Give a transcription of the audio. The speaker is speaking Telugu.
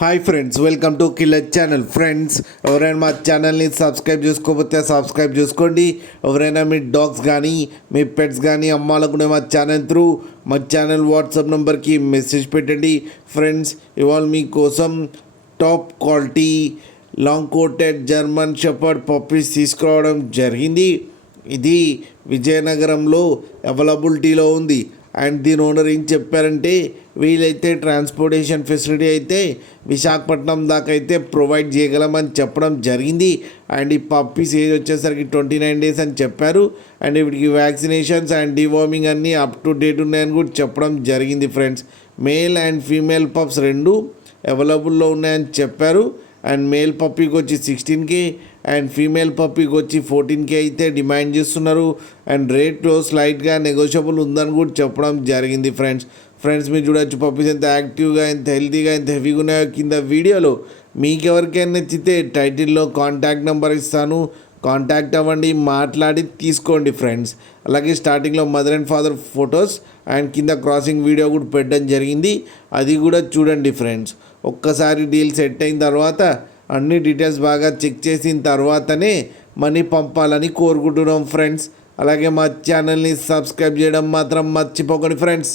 Hi friends, welcome to killer channel. Friends, ఎవరైనా మా ఛానల్ని సబ్స్క్రైబ్ చేసుకోకపోతే సబ్స్క్రైబ్ చేసుకోండి. ఎవరైనా మీ డాగ్స్ కానీ మీ పెట్స్ కానీ అమ్మాలనుకునే మా ఛానల్ త్రూ మా ఛానల్ వాట్సాప్ నెంబర్కి మెసేజ్ పెట్టండి. ఫ్రెండ్స్, ఇవాళ మీకోసం top quality long coated German shepherd puppies తీసుకురావడం జరిగింది. ఇది విజయనగరంలో అవైలబిలిటీలో ఉంది. అండ్ దీని ఓనర్ ఏం చెప్పారంటే, వీలైతే ట్రాన్స్పోర్టేషన్ ఫెసిలిటీ అయితే విశాఖపట్నం దాకా అయితే ప్రొవైడ్ చేయగలమని చెప్పడం జరిగింది. అండ్ ఈ పప్పీస్ ఏజ్ వచ్చేసరికి 29 days అని చెప్పారు. అండ్ వీటికి వ్యాక్సినేషన్స్ అండ్ డివార్మింగ్ అన్నీ అప్ టు డేట్ ఉన్నాయని కూడా చెప్పడం జరిగింది. Friends, male and female pups రెండు అవైలబుల్లో ఉన్నాయని చెప్పారు. అండ్ మేల్ పప్పీకి వచ్చి 16K అండ్ ఫీమేల్ పప్పీకి వచ్చి 14K అయితే డిమాండ్ చేస్తున్నారు. అండ్ రేట్లో స్లైట్గా నెగోషియబుల్ ఉందని కూడా చెప్పడం జరిగింది. ఫ్రెండ్స్ మీరు చూడొచ్చు పప్పీస్ ఎంత యాక్టివ్గా, ఎంత హెల్తీగా, ఎంత హెవీగా ఉన్నాయో కింద వీడియోలో. మీకు ఎవరికైనా నచ్చితే టైటిల్లో కాంటాక్ట్ నెంబర్ ఇస్తాను, కాంటాక్ట్ అవ్వండి, మాట్లాడి తీసుకోండి. ఫ్రెండ్స్, అలాగే స్టార్టింగ్లో mother and father photos and కింద క్రాసింగ్ వీడియో కూడా పెట్టడం జరిగింది, అది కూడా చూడండి. ఫ్రెండ్స్, ఒక్కసారి డీల్ సెట్ అయిన తర్వాత అన్ని డీటెయిల్స్ బాగా చెక్ చేసిన తర్వాతనే మనీ పంపాలని కోరుకుంటున్నాం. ఫ్రెండ్స్, అలాగే మా ఛానల్ని సబ్స్క్రైబ్ చేయడం మాత్రం మర్చిపోకండి. ఫ్రెండ్స్.